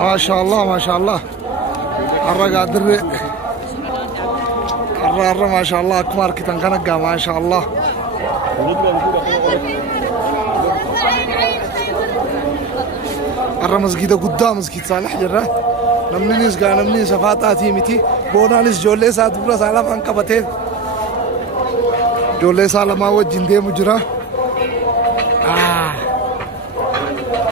ما شاء الله ما شاء الله. الرقا دري الرا ما شاء الله أكمار كتن كنقا ما شاء الله. الرا مسجد قدام مسجد صالح جرا نمنيس قا نمنيس فاتاتي متي بونانيس جولي سات برا سالم أنكبتين جولي سالم أو جندي مجرا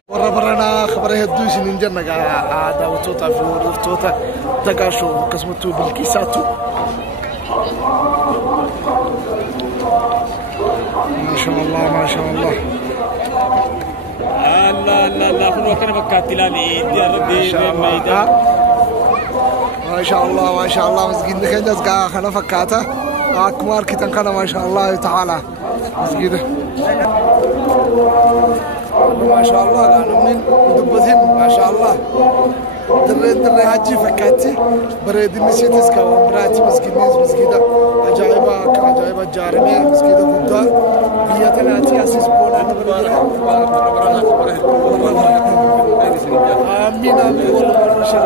ورا برنا خبره هدوش نينجا نجا عادا وتوتا في وتوتا تقاشو قسمتو بالكيساتو ما شاء الله ما شاء الله. لا لا لا خذوا كنا بكاتلاني دي ربي ما شاء الله ما شاء الله. مسجد كنا زقا خنا فكاتا أكمار كتن كنا ما شاء الله تعالى مسجد ما شاء الله. قالوا من دبتهم ما شاء الله. دري حجي فكاتي بريد النسيتس كوا براتي مسجد عجائب جارمي مسجد قدار بيتناتي أسيس بونا آمين آمين والله ما شاء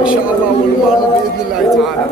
إن شاء الله والله بإذن الله تعالى.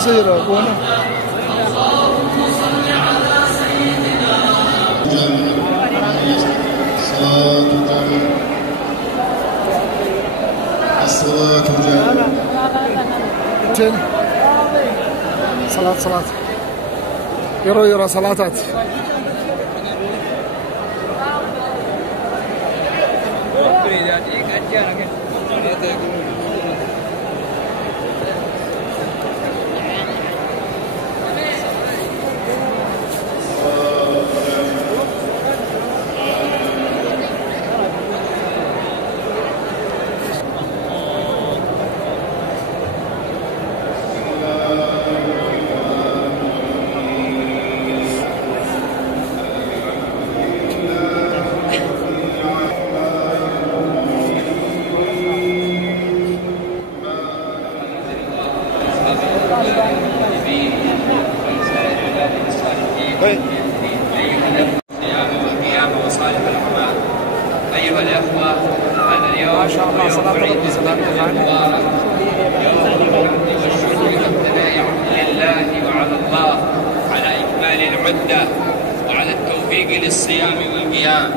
زيرا بونا الصلاة صلاة يرى صلاتات أيها الأخوة أنا اليوم يوم عيد المبارك يوم والشكر والثناء لله وعلى الله على إكمال العدة وعلى التوفيق للصيام والقيام،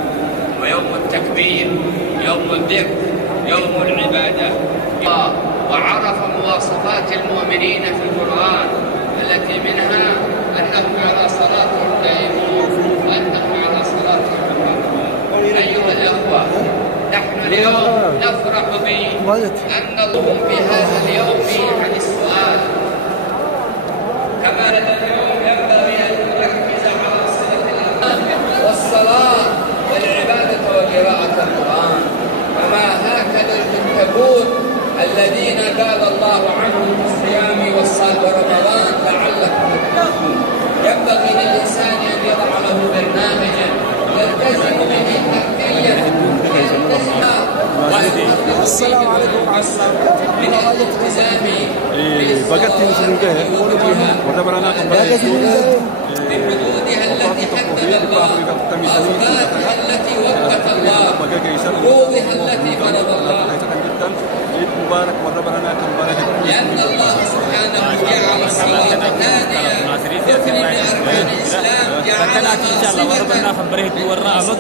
ويوم التكبير، يوم الذكر، يوم العبادة. وعرف مواصفات المؤمنين في القرآن التي منها أنهم على صلاتهم دائمون وأنهم على صلاتهم محافظون. أيها الأخوة، نحن اليوم نفرح بأن نقوم بهذا اليوم عن السؤال، كما اليوم ينبغي أن نركز على صلة الأرحام والصلاة والعبادة عليكم ورحمة الله الالتزام بقت نسنجه ودبرنا بحدودها التي حدد الله أوقاتها التي وقت الله روضها التي فرض الله مبارك ودبرنا لأن الله سبحانه جعل الصلاة هادية ركن من أركان الإسلام جعلها صفة خبره ورا أمك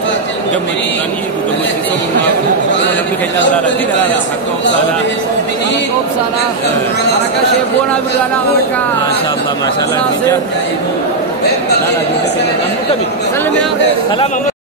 جمع تاني وجمع تصور ونبي كذا لا ما شاء الله سلام يا